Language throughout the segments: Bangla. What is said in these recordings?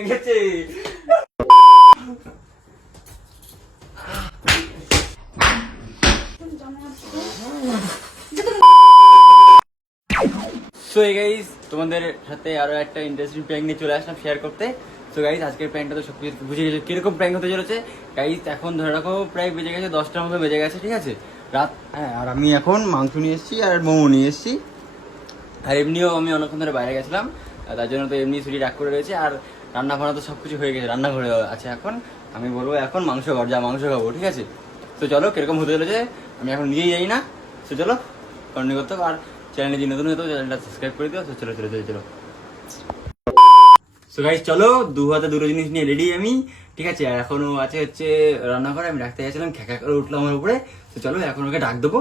ভেঙে গেছে। সো গাইস, তোমাদের সাথে আরো একটা ইন্টারেস্টিং প্র্যাঙ্ক নিয়ে চলে আসলাম শেয়ার করতে। সো গাইস, আজকের প্র্যাঙ্কটা তো সবকিছু বুঝে গেছে কিরকম প্র্যাঙ্ক হতে চলেছে। গাইস এখন ধরে রাখো প্রায় বেজে গেছে 10টার মতো বেজে গেছে, ঠিক আছে রাত। হ্যাঁ, আর আমি এখন মাংস নিয়ে এসেছি আর মোমো নিয়ে এসেছি। আর এমনিও আমি অনেকক্ষণ ধরে বাইরে গেছিলাম, তার জন্য তো এমনি ছুটি ডাক করে রয়েছে। আর রান্না বান্না তো সব কিছু হয়ে গেছে, রান্নাঘরে আছে এখন। আমি বলবো এখন মাংস খাবো, যা মাংস খাবো, ঠিক আছে। তো চলো কিরকম হতে চলেছে আমি এখন নিজেই যাই না। তো চলো কন্টিনিউ করতে হবে। আর চ্যানেলে যে নতুন হতো চ্যানেলটা সাবস্ক্রাইব করে দিও। তো চলো চলো চলো চলো। সো গাইস চলো, দু হাতে দুটো জিনিস নিয়ে রেডি আমি, ঠিক আছে। আর এখনো আছে হচ্ছে রান্নাঘরে, আমি ডাকতে গেছিলাম, খ্যাঁকা করে উঠলাম আমার উপরে। তো চলো এখন ওকে ডাক দেবো,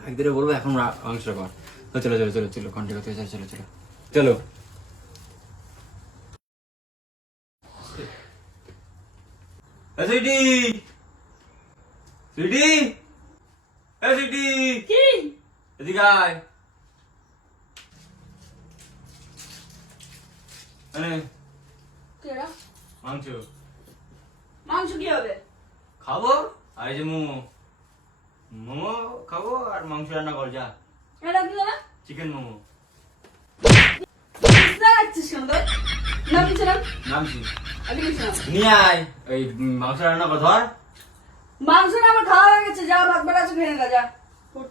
ডাক দিলে বলবো এখন মাংস কর। তো চলো চলো চলো চলো কন্টিনিউ করতে হবে, চলো চলো চলো। সুইটি সুইটি সুইটি কি এদিকে আয়। কেডা? মাংস মাংস কি হবে? খাবো। আর এই যে মোমো, মোমো খাবো আর মাংস রান্না কর যা। এটা কি হবে? চিকেন মোমো। রাখছিস কেন তোর? নাম কিছু না? নামছি আগে কিছু না। নিয়ে আয়, ওই মাংস রান্না কর ধর। মাংস না আমার খাওয়া হয়ে গেছে, যা ভাত বেড়া আছে খেয়ে নে যা। উঠ।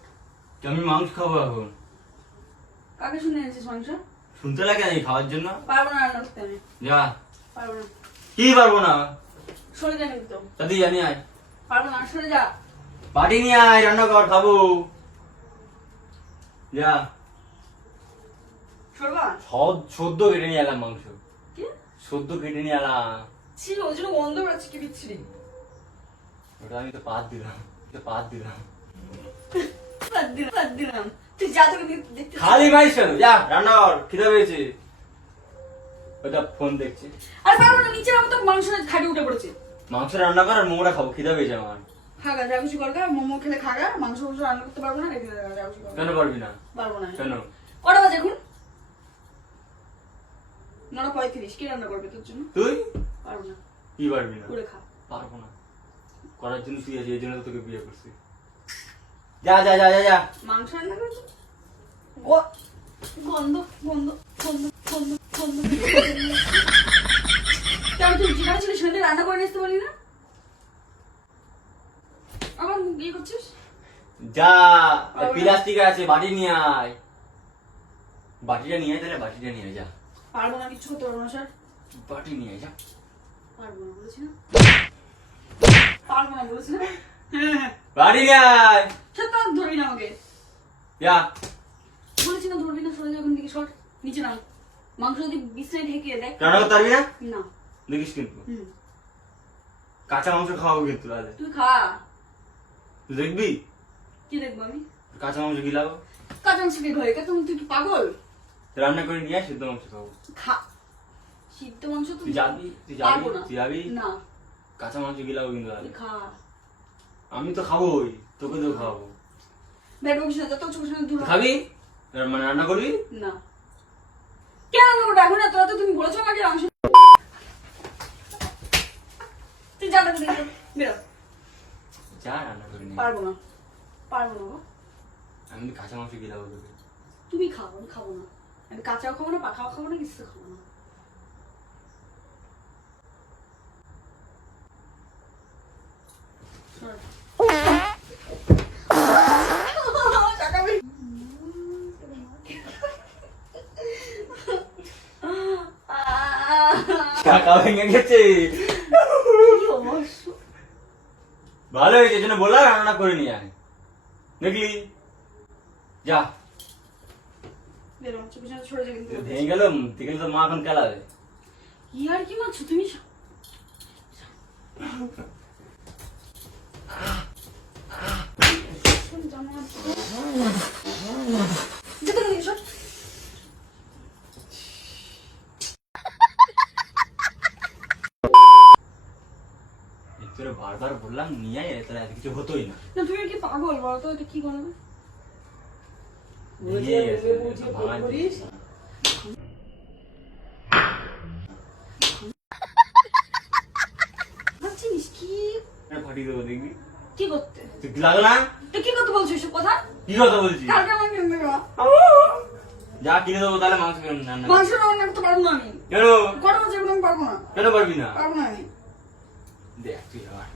আমি মাংস খাবো এখন। কাকে শুনে এনেছিস মাংস? শুনতে লাগে নাকি খাওয়ার জন্য? পারবো না রান্না করতে আমি। যা। পারবো না। কি পারবো না? সরে যা কিন্তু। দাদি জানি আয়, পারবো না, সরে যা। বাটি নিয়ে আয়, রান্না কর খাবো যা। সরবা? সদ্য কেটে নিয়ে এলাম মাংস, কি? সদ্য কেটে নিয়ে এলাম। ছি, ওই জন্য গন্ধ বেরোচ্ছে, কি বিচ্ছিরি। ওটা আমি তো পাত দিলাম, পাত দিলাম। বাদ দিলাম। তুই যা, তোকে দেখতে খালি মাইস কেন? যা রান্না কর, খিদে পেয়েছে। ওটা ফোন দেখছি। আর পারবো না, নিচে নামো তো, মাংস খাটে উঠে পড়েছে। মাংস রান্না কর আর মোমোটা খাবো, খিদে পেয়েছে আমার। খাগা যা খুশি করগা, মোমো খেলে খাগা, মাংস রান্না করতে পারবো না, রেখে দে, যা খুশি করগা। কেন পারবি না? পারবো না। কেন? কটা বাজে এখন? 9:35। কি রান্না করবে তোর জন্য? তুই পারবো না। কি পারবি না? করে খা। পারবো না করার জন্য, তুই আছিস, এই জন্য তো তোকে বিয়ে করছি। যা যা যা যা যা। মাংস রান্না করছি। গন্ধ গন্ধ গন্ধ গন্ধ গন্ধ। তাহলে তুই যেখানে ছিল সেখানে রান্না করে নিতে পারি না? আবার ইয়ে করছিস? যা, প্লাস্টিক আছে, বাটি নিয়ে আয়। বাটিটা নিয়ে আয়, তাহলে বাটিটা নিয়ে আয়, যা। পারবো না, কিচ্ছু করতে পারবো না স্যার। বাটি নিয়ে আয়, যা। পারবো না বলেছি না? পারবো না বলেছি না? বাটি নিয়ে আয়, সে তো আর ধরবি না আমাকে। যা। বলেছি না ধরবি না, সরে যা ওখান থেকে, সর। নিচে নাম। মাংস যদি বিছনায় ঢেকে দেখ। রান্না করতে পারবি না? না। দেখিস কিন্তু হুম। কাঁচা মাংস খাওয়াবো কিন্তু আজ। তুই খা। তুই দেখবি কি দেখবো আমি? কাঁচা মাংস গিলাবো। কাঁচা মাংস কে ঘরে? তুই কি পাগল? রান্না করে নিয়ে আয়, সিদ্ধ মাংস খাবো। খা। সিদ্ধ মাংস তুই যাবি, তুই যাবি, পারবো না। তুই যাবি। না। কাঁচা মাংস গিলাবো কিন্তু আজ। তুই খা। আমি তো খাবোই, তোকে তো খাওয়াবো। ব্যাট বকিস না, যত চোখের সামনে ধুলো। খাবি? মানে রান্না করবি? না। কেন রান্না করবো এখন? তোরা তো তুমি বলেছো আমাকে মাংস। তুই যা, বেরো। যা রান্না করে নিয়ে আয়। পারবো না, পারবো না গো। আমি তো কাঁচা মাংস গিলাবো তোকে। তুমি খাও, আমি খাবো না। আমি কাঁচাও খাবো না, পাখাও খাবো না, কিছু খাবো না। টাকা ভেঙে গেছে। ভালো হয়েছে, এই জন্য বললাম রান্না করে নিয়ে আয়। দেখলি? যা। বেরো, চোখের সামনে সরে যা কিন্তু। ভেঙে গেল, দেখলে তো মা এখন কেলাবে। ইয়ার কি মারছো তুমি? বারবার বললাম নিয়ে আয়, তাহলে এত কিছু হতোই না। না তুমি কি পাগল? বলো তো এটা কি করবে? ভেঙে গেছে, ভাঙা জিনিস। ফাটিয়ে দেবো দেখবি। কি করতে? তুই কি লাগলো না? তুই কি করতে বলছিস এসব কথা? কি কথা বলছিস? কালকে আমাকে কিনে দেবে না। যা কিনে দেবো তাহলে মাংস কেন রান্না করবি। মাংস রান্না করতে পারবো না আমি। কেন? কটা বাজে এখন আমি পারবো না। কেন পারবি না? পারবো না আমি। দেখ তুই আবার।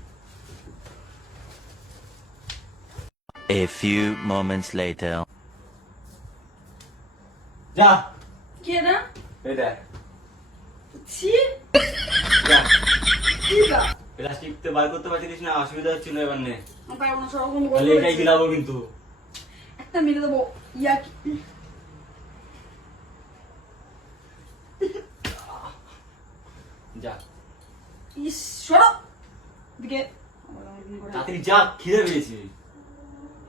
A few moments later. যা কি এটা? এই দেখ ছি, যা কি গা? প্লাস্টিক তো বার করতে পারছিস না, অসুবিধা হচ্ছিল এবার নে। আমি পারবো না, সরকম তাহলে এটাই গিলাবো কিন্তু। একটা মেরে দেবো ইয়াকি। যা ইস, সরো দিকে। তাড়াতাড়ি যা, খিদে পেয়েছি।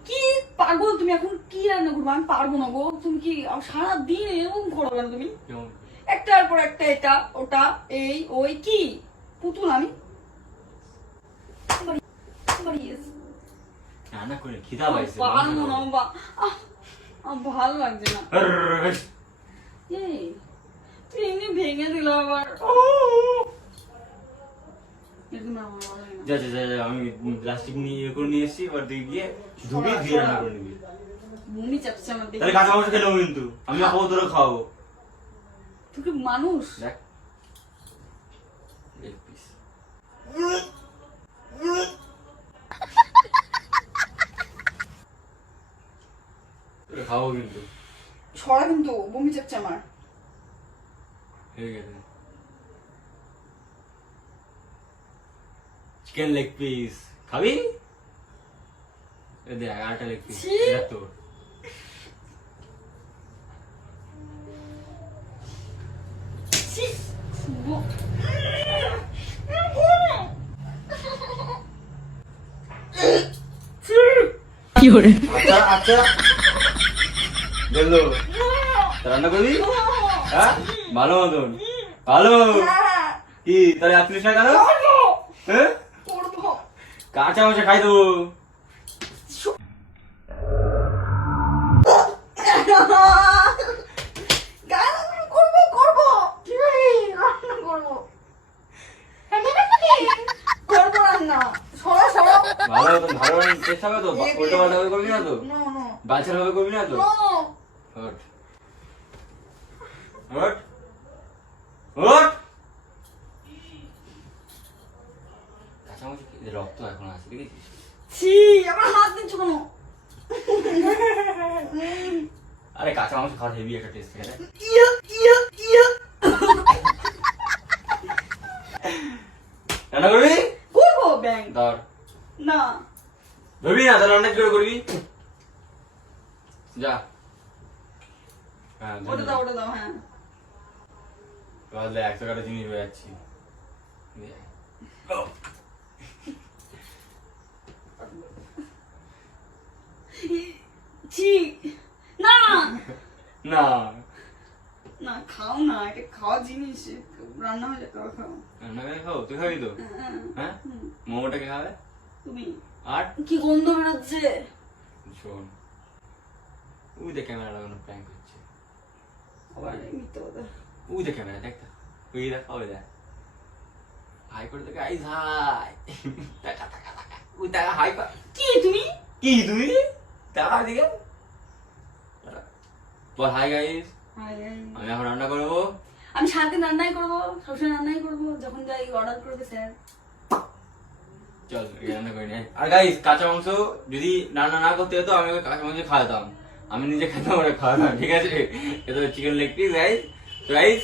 কি পাগল তুমি, এখন কি রান্না করবো? আমি পারবো না গো। তুমি কি সারাদিন এরকম করো কেন তুমি? কেমন? একটার পর একটা, এটা ওটা এই ওই, কি পুতুল আমি? রান্না করে খিদা পাইছে। পারবো না বাবা, ভালো লাগছে না। এই তুই এমনি ভেঙে দিল আবার। এরকম আমার ভালো লাগে না। যা যা যা যা, আমি প্লাস্টিক নিয়ে ইয়ে করে নিয়ে এসেছি, এবার দিয়ে গিয়ে ধুবি, দিয়ে রান্না করে নিবি। বমি চাপছে আমার দেখে। তাহলে কাঁচা মাংস খেয়ে নেবো কিন্তু, আমি খাবো তোরা খাওয়াবো। তুই কি মানুষ? দেখ leg piece। তোরা খাবো কিন্তু। সরা কিন্তু, বমি চাপছে আমার। হয়ে গেছে। চিকেন লেগ পিস খাবি? এই দেখ আরেকটা লেগ পিস। ছি। এটা তোর। ছি, আচ্ছা আচ্ছা বললো রান্না করবি? হ্যাঁ ভালো মতন ভালো। কি তাহলে আপনি না কেন? হ্যাঁ করবো। কাঁচা মাংস খাই দেবো। করবো করবো, কিভাবে রান্না করবো? করবো রান্না, সরো সরো। ভালো মতন ভালো চেষ্টা হবে তো, উল্টো পাল্টা ভাবে করবি না তো, নো নো বাচ্চার ভাবে করবি না তো। নো। ওঠ ওঠ ওঠ। কাঁচা মাংস কি রক্ত এখন আছে দেখেছিস? ছি, আমার হাত দিচ্ছ কেন? আরে কাঁচা মাংস খাওয়ার হেভি একটা টেস্ট থাকে। ইয়া ইয়া ইয়া। রান্না করবি? করবো ব্যাং। ধর না ধরবি না তাহলে রান্না কি করে করবি? যা। হ্যাঁ ওটা দাও, ওটা দাও। হ্যাঁ তাহলে 100 টাকা জিনিস হয়ে যাচ্ছি। ছি, না না না, খাও না, এটা খাওয়া জিনিস, রান্না হয়ে যাবে, খাও। রান্না করে খাও, তুই খাবি তো? হ্যাঁ মোমোটা কে খাবে? তুমি। আর কি গন্ধ বেরোচ্ছে। শোন, ওই দেখ ক্যামেরা লাগানো প্র্যাঙ্ক হচ্ছে। আবার এই মিথ্যে কথা। ওই দেখ ক্যামেরা দেখ তো, ওই দেখ ওই দেখ হাই করে দেখ, গাইস হাই টাকা টাকা টাকা, ওই টাকা হাই পা। কি তুমি? কি তুই টাকা দিকে বল হাই গাইস, হাই, হাই। আমি এখন রান্না করবো। আমি সারাদিন রান্নাই করবো, সবসময় রান্নাই করবো, যখন যাই অর্ডার করবে স্যার। চল এই রান্না করে নে। আর গাইস কাঁচা মাংস যদি রান্না না করতে হতো আমি ওকে কাঁচা মাংস খাওয়াতাম, আমি নিজে খেতাম ওরা খাওয়াতাম, ঠিক আছে? এটা চিকেন লেগ পিস গাইস। তো গাইস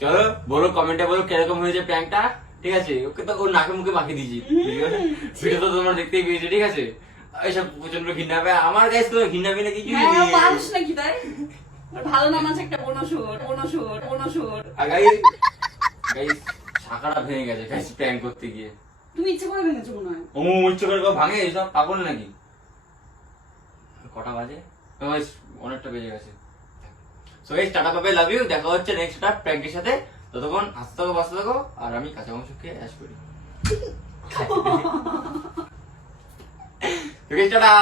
চলো বলো, কমেন্টে বলো কিরকম হয়েছে প্র্যাঙ্কটা, ঠিক আছে? ওকে তো ওর নাকে মুখে মাখিয়ে দিয়েছি, ভিডিও তো তোমরা দেখতেই পেয়েছো, ঠিক আছে? এইসব প্রচন্ড ঘৃণা পাবে আমার। গাইস তো ঘৃণা পেলে কিছু হ্যাঁ, মানুষ নাকি তাই? ওর ভালো নাম আছে একটা, বনশুর বনশুর বনশুর। আর গাইস গাইস শাখাটা ভেঙে গেছে গাইস প্র্যাঙ্ক করতে গিয়ে। তুমি ইচ্ছে করে ভেঙেছো মনে হয়। ও ইচ্ছে করে কেউ ভাঙে? এইসব পাগল নাকি? কটা বাজে? গাইস অনেকটা বেজে গেছে। So guys tata bye bye, love you. দেখা হচ্ছে নেক্সট একটা প্র্যাঙ্কের সাথে। ততক্ষণ হাসতে থাকো, বাঁচতে থাকো, আর আমি কাঁচা মাংস খেয়ে অ্যাশ করি। টাটা।